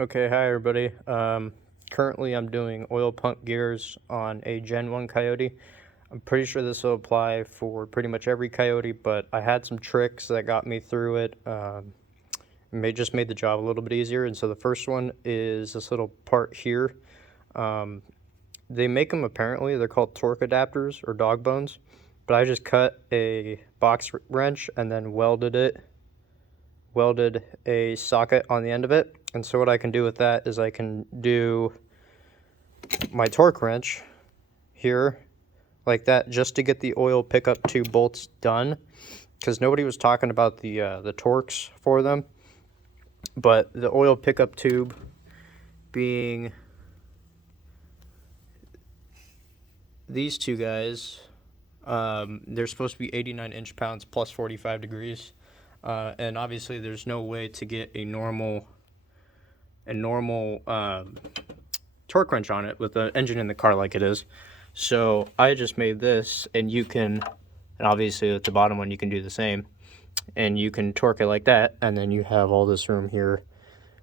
Okay, hi everybody. Currently I'm doing oil pump gears on a Gen 1 Coyote. I'm pretty sure this will apply for pretty much every Coyote, but I had some tricks that got me through it. Just made the job a little bit easier. And so the first one is this little part here. They make them apparently, they're called torque adapters or dog bones, but I just cut a box wrench and then welded a socket on the end of it. And so what I can do with that is I can do my torque wrench here like that just to get the oil pickup tube bolts done, because nobody was talking about the torques for them. But the oil pickup tube being these two guys, they're supposed to be 89 inch-pounds plus 45 degrees. And obviously there's no way to get a normal torque wrench on it with the engine in the car like it is. So I just made this, and you can, and obviously with the bottom one you can do the same, and you can torque it like that, and then you have all this room here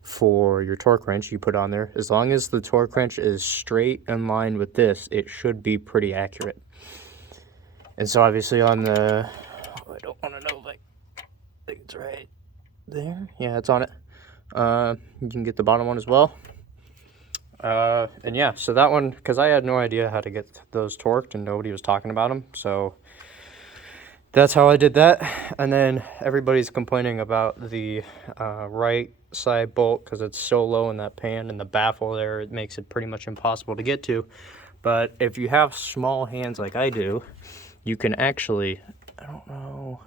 for your torque wrench you put on there. As long as the torque wrench is straight in line with this, it should be pretty accurate. And so obviously on the, I don't want to know if I think it's right there. Yeah, it's on it. You can get the bottom one as well. And yeah, so that one, because I had no idea how to get those torqued and nobody was talking about them, so that's how I did that. And then everybody's complaining about the right side bolt because it's so low in that pan, and the baffle there, it makes it pretty much impossible to get to. But if you have small hands like I do, you can actually, I don't know,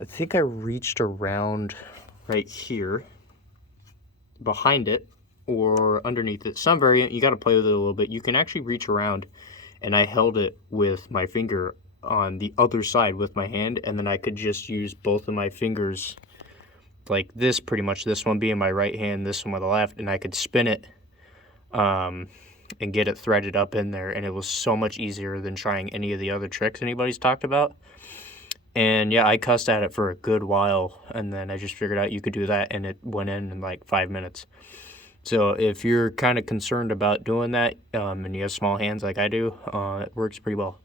I think I reached around right here behind it or underneath it, some variant. You got to play with it a little bit. You can actually reach around, and I held it with my finger on the other side with my hand, and then I could just use both of my fingers like this, pretty much, this one being my right hand, this one with the left, and I could spin it and get it threaded up in there, and it was so much easier than trying any of the other tricks anybody's talked about. And yeah, I cussed at it for a good while, and then I just figured out you could do that, and it went in like 5 minutes. So if you're kind of concerned about doing that, and you have small hands like I do, it works pretty well.